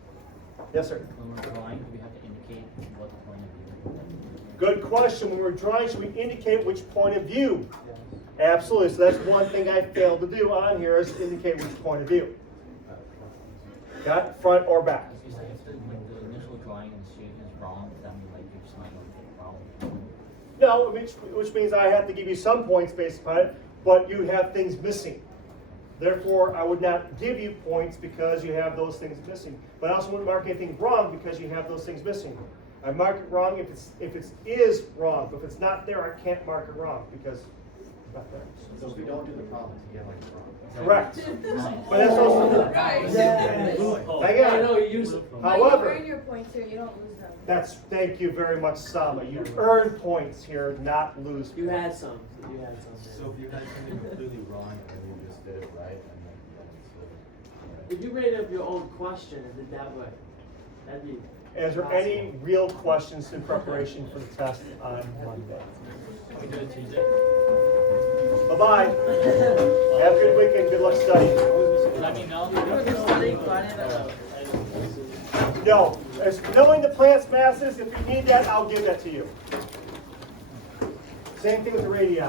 Yes, sir? When we're drawing, do we have to indicate what the point of view is? Good question. When we're drawing, should we indicate which point of view? Yes. Absolutely. So that's one thing I failed to do on here is indicate which point of view. Got it? Front or back? If you say if the initial drawing and shading is wrong, does that mean like you're just not going to get wrong? No, which means I have to give you some points based upon it, but you have things missing. Therefore, I would not give you points because you have those things missing. But I also wouldn't mark anything wrong because you have those things missing. I mark it wrong if it is wrong, but if it's not there, I can't mark it wrong because it's not there. So if we don't do the problem, it's again like it's wrong. Correct. But that's also Right. hang I know on. you use it. However, You earn your points here, you don't lose them. thank you very much, Sama. You earn points here, not lose You points. had some. You had some. So if you had something completely wrong and then you just did it right and then you If you made up your own question and did that way, that'd be And is there any real questions in preparation for the test on Monday? We do it Tuesday. Bye-bye. Have a good weekend. Good luck studying. Let me know. No, as knowing the plant's masses, if you need that, I'll give that to you. Same thing with the radii.